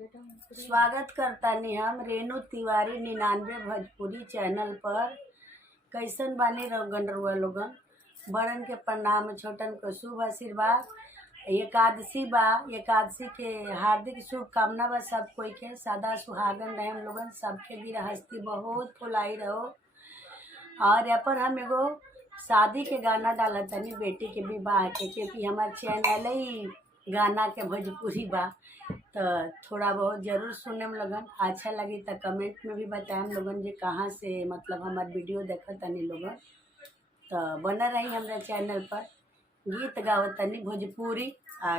स्वागत करतानी हम रेणु तिवारी 99 भोजपुरी चैनल पर। कैसन बानी रउआ लोगन। बड़न के प्रणाम, छोटन को शुभ आशीर्वाद। एकादशी बा, एकादशी के हार्दिक शुभकामना बा सब कोई के। सदा सुहागन रहे हम लोगन, सबके गृहस्थी बहुत फुलाई रहो। और यहाँ पर हम एगो शादी के गाना डाला तनी बेटी के विवाह के, क्योंकि हमार चैनल ही गाना के भोजपुरी बा। तो थोड़ा बहुत जरूर सुने में लगन, अच्छा लगी तो कमेंट में भी बताएं लोगन जे कहाँ से मतलब हमार वीडियो देखत तनी लोगन। तो बना रही हमारे चैनल पर, गीत गावत तनी भोजपुरी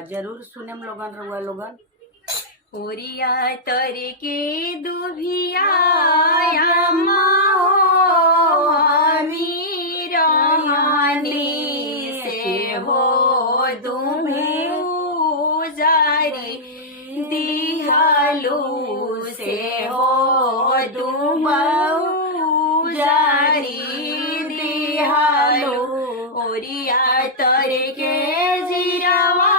जरूर सुने में लोगन रुआ लोगन। ओरिया तर के दुभिया से हो दुभे जारी दिहालू से हो दुबऊ जारी दिहालू। ओरिया तर के जिरवा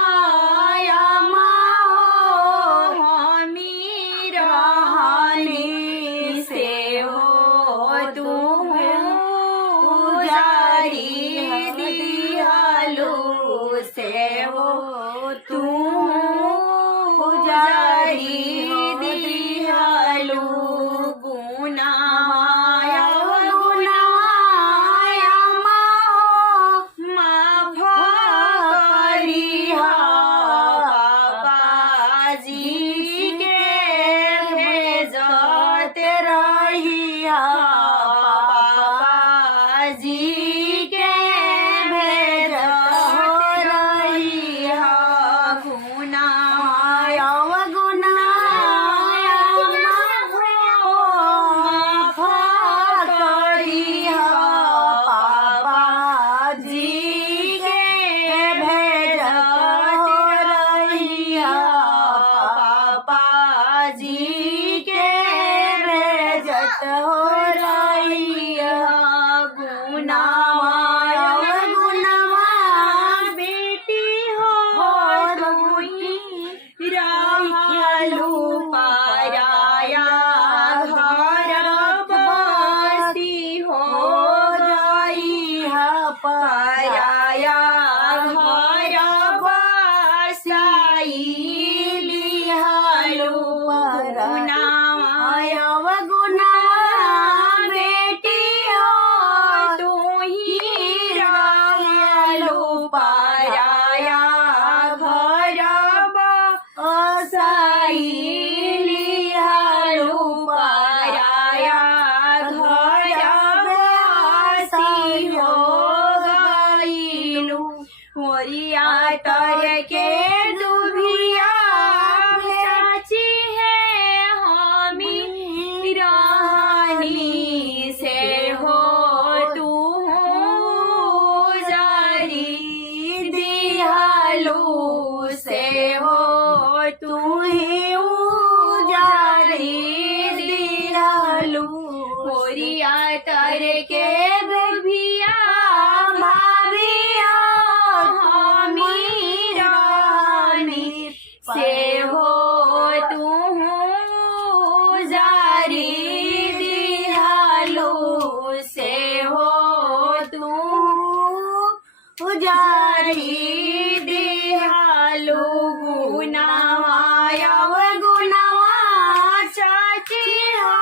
से हो तू पुजारी दिहालू। गुनाया गुनाया माफ करिहा बाबाजी के भेजत रहिया। बाबाजी के हो रहिया। गुनावा बेटी हो रोई रहलू पाराया घर बसी हो गई पाराया घर बसाई लिहालू। ओरिया तर के दुभिया चाची है हमी रानी से हो तू जारी दिहालू से हो तू ही जारी दिहालू। ओरिया तर के दुभिया से हो तू जारी दिहालू से हो तू जारी दिहालू। गुनावा चाची हो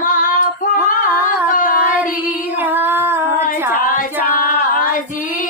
माफ करिहा चाचा जी